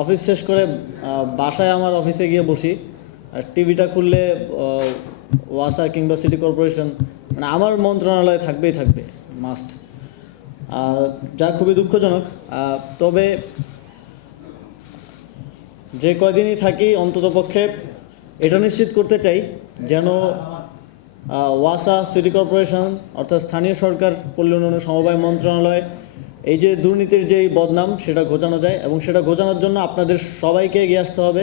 Office শেষ করে বাসায় আমার অফিসে গিয়ে বসি, আর টিভিটা খুললে ওয়াসা কিংবা সিটি কর্পোরেশন, মানে আমার মন্ত্রণালয় থাকবেই থাকবে, মাস্ট। যা খুবই দুঃখজনক। তবে যে কয়দিনই থাকি অন্ততপক্ষে এটা নিশ্চিত করতে চাই যেন ওয়াসা, সিটি কর্পোরেশন অর্থাৎ স্থানীয় সরকার, পল্লী উন্নয়ন সমবায় মন্ত্রণালয়, এই যে দুর্নীতির যেই বদনাম সেটা ঘোচানো যায়, এবং সেটা ঘোচানোর জন্য আপনাদের সবাইকে এগিয়ে আসতে হবে।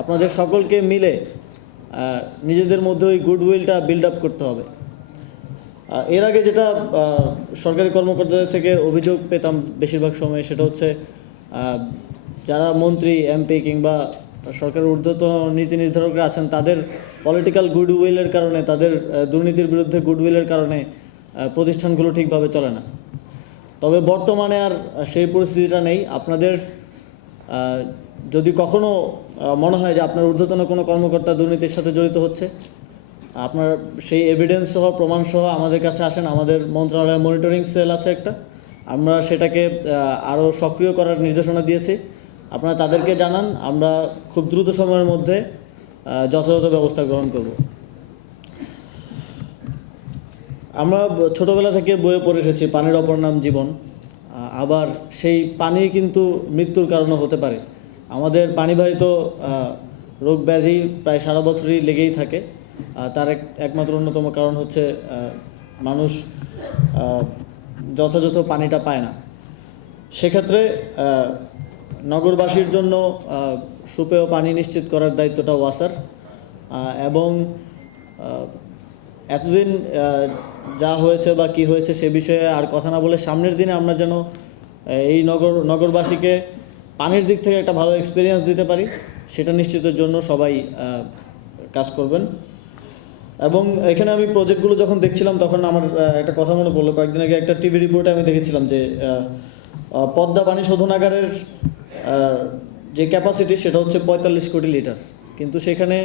আপনাদের সকলকে মিলে নিজেদের মধ্যে ওই গুডউইলটা বিল্ড আপ করতে হবে। এর আগে যেটা সরকারি কর্মকর্তাদের থেকে অভিযোগ পেতাম বেশিরভাগ সময়, সেটা হচ্ছে যারা মন্ত্রী, এমপি কিংবা সরকারের ঊর্ধ্বতন নীতি নির্ধারকরা আছেন, তাদের পলিটিক্যাল গুডউইলের কারণে, তাদের দুর্নীতির বিরুদ্ধে গুডউইলের কারণে প্রতিষ্ঠানগুলো ঠিকভাবে চলে না। তবে বর্তমানে আর সেই পরিস্থিতিটা নেই। আপনাদের যদি কখনো মনে হয় যে আপনার ঊর্ধ্বতন কোনো কর্মকর্তা দুর্নীতির সাথে জড়িত হচ্ছে, আপনার সেই এভিডেন্স সহ, প্রমাণ সহ আমাদের কাছে আসেন। আমাদের মন্ত্রণালয়ের মনিটরিং সেল আছে একটা, আমরা সেটাকে আরও সক্রিয় করার নির্দেশনা দিয়েছি। আপনারা তাদেরকে জানান, আমরা খুব দ্রুত সময়ের মধ্যে যথাযথ ব্যবস্থা গ্রহণ করব। আমরা ছোটোবেলা থেকে বইয়ে পড়ে এসেছি পানির অপর নাম জীবন। আবার সেই পানি কিন্তু মৃত্যুর কারণও হতে পারে। আমাদের পানিবাহিত রোগ ব্যাধি প্রায় সারা বছরই লেগেই থাকে। তার একমাত্র অন্যতম কারণ হচ্ছে মানুষ যথাযথ পানিটা পায় না। সেক্ষেত্রে নগরবাসীর জন্য সুপেয় পানি নিশ্চিত করার দায়িত্বটা ওয়াসার। এবং এতদিন যা হয়েছে বা কি হয়েছে সে বিষয়ে আর কথা না বলে, সামনের দিনে আমরা যেন এই নগরবাসীকে পানির দিক থেকে একটা ভালো এক্সপিরিয়েন্স দিতে পারি, সেটা নিশ্চিতের জন্য সবাই কাজ করবেন। এবং এখানে আমি প্রজেক্টগুলো যখন দেখছিলাম তখন আমার একটা কথা মনে পড়লো। কয়েকদিন আগে একটা টিভি রিপোর্টে আমি দেখেছিলাম যে পদ্মা পানি শোধনাগারের যে ক্যাপাসিটি সেটা হচ্ছে 45 কোটি লিটার, কিন্তু সেখানে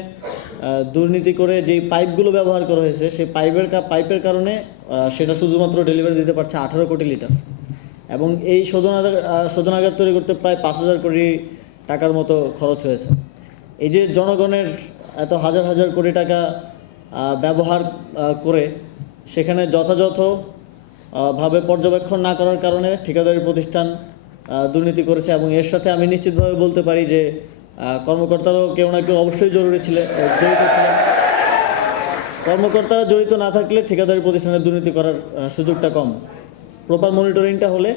দুর্নীতি করে যেই পাইপগুলো ব্যবহার করা হয়েছে, সেই পাইপের কারণে সেটা শুধুমাত্র ডেলিভারি দিতে পারছে 18 কোটি লিটার। এবং এই শোধনাগার তৈরি করতে প্রায় 5,000 কোটি টাকার মতো খরচ হয়েছে। এই যে জনগণের এত হাজার হাজার কোটি টাকা ব্যবহার করে সেখানে যথাযথ ভাবে পর্যবেক্ষণ না করার কারণে ঠিকাদারি প্রতিষ্ঠান দুর্নীতি করেছে। এবং এর সাথে আমি নিশ্চিতভাবে বলতে পারি যে কর্মকর্তারাও কেউ না কেউ অবশ্যই জড়িত ছিলেন। কর্মকর্তারা জড়িত না থাকলে ঠিকাদারি প্রতিষ্ঠানে দুর্নীতি করার সুযোগটা কম। প্রপার মনিটরিংটা হলে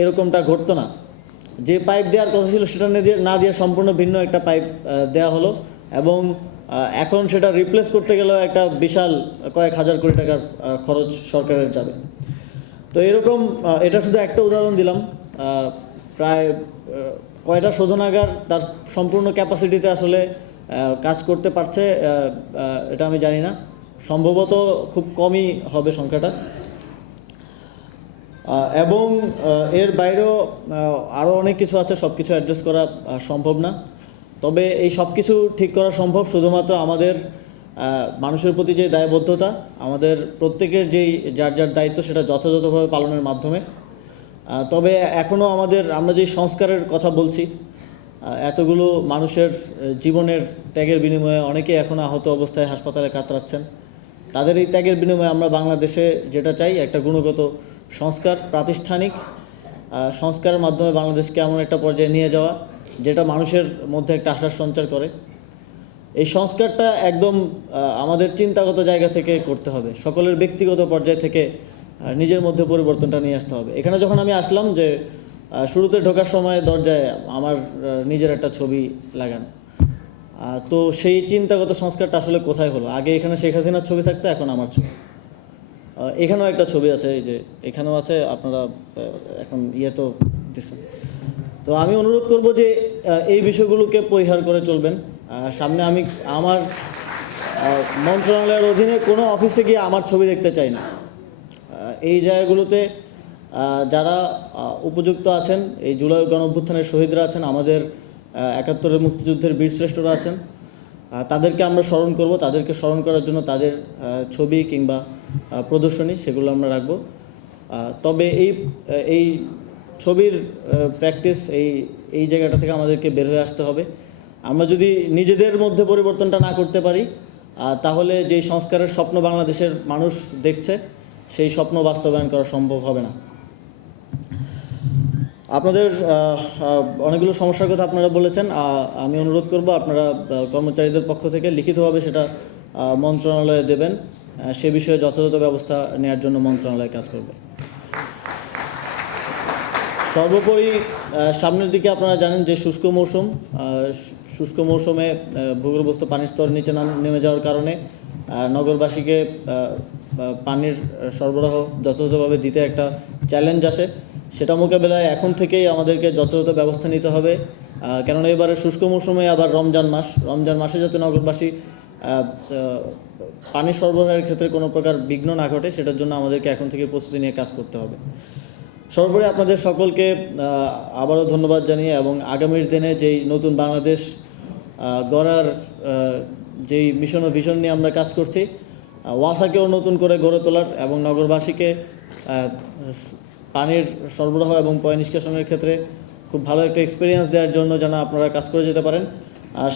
এরকমটা ঘটতো না। যে পাইপ দেওয়ার কথা ছিল সেটা না দিয়ে সম্পূর্ণ ভিন্ন একটা পাইপ দেওয়া হলো, এবং এখন সেটা রিপ্লেস করতে গেলেও একটা বিশাল কয়েক হাজার কোটি টাকার খরচ সরকারের যাবে। তো এরকম, এটা শুধু একটা উদাহরণ দিলাম। প্রায় কয়টা শোধনাগার তার সম্পূর্ণ ক্যাপাসিটিতে আসলে কাজ করতে পারছে এটা আমি জানি না, সম্ভবত খুব কমই হবে সংখ্যাটা। এবং এর বাইরেও আরও অনেক কিছু আছে, সব কিছু অ্যাড্রেস করা সম্ভব না। তবে এই সব কিছু ঠিক করা সম্ভব শুধুমাত্র আমাদের মানুষের প্রতি যে দায়বদ্ধতা, আমাদের প্রত্যেকের যেই যার যার দায়িত্ব সেটা যথাযথভাবে পালনের মাধ্যমে। তবে এখনও আমরা যেই সংস্কারের কথা বলছি, এতগুলো মানুষের জীবনের ত্যাগের বিনিময়ে অনেকে এখনও আহত অবস্থায় হাসপাতালে কাতরাচ্ছেন। তাদের এই ত্যাগের বিনিময়ে আমরা বাংলাদেশে যেটা চাই, একটা গুণগত সংস্কার, প্রাতিষ্ঠানিক সংস্কারের মাধ্যমে বাংলাদেশকে এমন একটা পর্যায়ে নিয়ে যাওয়া যেটা মানুষের মধ্যে একটা আশার সঞ্চার করে। এই সংস্কারটা একদম আমাদের চিন্তাগত জায়গা থেকে করতে হবে, সকলের ব্যক্তিগত পর্যায় থেকে নিজের মধ্যে পরিবর্তনটা নিয়ে আসতে হবে। এখানে যখন আমি আসলাম, যে শুরুতে ঢোকার সময় দরজায় আমার নিজের একটা ছবি লাগানো, তো সেই চিন্তাগত সংস্কারটা আসলে কোথায় হলো? আগে এখানে শেখ হাসিনার ছবি থাকতো, এখন আমার ছবি। এখানেও একটা ছবি আছে, এই যে এখানেও আছে, আপনারা এখন তো দিচ্ছেন। তো আমি অনুরোধ করব যে এই বিষয়গুলোকে পরিহার করে চলবেন। সামনে আমি আমার মন্ত্রণালয়ের অধীনে কোনো অফিসে গিয়ে আমার ছবি দেখতে চাই না। এই জায়গাগুলোতে যারা উপযুক্ত আছেন, এই জুলাই গণঅভ্যুত্থানের শহীদরা আছেন, আমাদের ৭১-এর মুক্তিযুদ্ধের বীরশ্রেষ্ঠরা আছেন, তাদেরকে আমরা স্মরণ করব। তাদেরকে স্মরণ করার জন্য তাদের ছবি কিংবা প্রদর্শনী সেগুলো আমরা রাখব। তবে এই ছবির প্র্যাকটিস এই জায়গাটা থেকে আমাদেরকে বের হয়ে আসতে হবে। আমরা যদি নিজেদের মধ্যে পরিবর্তনটা না করতে পারি, তাহলে যেই সংস্কারের স্বপ্ন বাংলাদেশের মানুষ দেখছে, সেই স্বপ্ন বাস্তবায়ন করা সম্ভব হবে না। আপনাদের অনেকগুলো সমস্যার কথা আপনারা বলেছেন। আমি অনুরোধ করব আপনারা কর্মচারীদের পক্ষ থেকে লিখিতভাবে সেটা মন্ত্রণালয়ে দেবেন। সে বিষয়ে যথাযথ ব্যবস্থা নেওয়ার জন্য মন্ত্রণালয় কাজ করবে। সর্বোপরি সামনের দিকে আপনারা জানেন যে শুষ্ক মৌসুমে ভূগর্ভস্থ পানির স্তর নিচে নেমে যাওয়ার কারণে নগরবাসীকে পানির সরবরাহ যথাযথভাবে দিতে একটা চ্যালেঞ্জ আসে। সেটা মোকাবেলায় এখন থেকেই আমাদেরকে যথাযথ ব্যবস্থা নিতে হবে, কেননা এবারে শুষ্ক মৌসুমে আবার রমজান মাসে যাতে নগরবাসী পানি সরবরাহের ক্ষেত্রে কোনো প্রকার বিঘ্ন না ঘটে, সেটার জন্য আমাদেরকে এখন থেকে প্রস্তুতি নিয়ে কাজ করতে হবে। সর্বোপরি আপনাদের সকলকে আবারও ধন্যবাদ জানিয়ে এবং আগামীর দিনে যেই নতুন বাংলাদেশ গড়ার যেই মিশন ও ভিশন নিয়ে আমরা কাজ করছি, ওয়াসাকেও নতুন করে গড়ে তোলার এবং নগরবাসীকে পানির সরবরাহ এবং পয় নিষ্কাশনের ক্ষেত্রে খুব ভালো একটা এক্সপিরিয়েন্স দেওয়ার জন্য যেন আপনারা কাজ করে যেতে পারেন,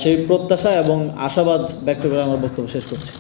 সেই প্রত্যাশা এবং আশাবাদ ব্যক্ত করে আমার বক্তব্য শেষ করছি।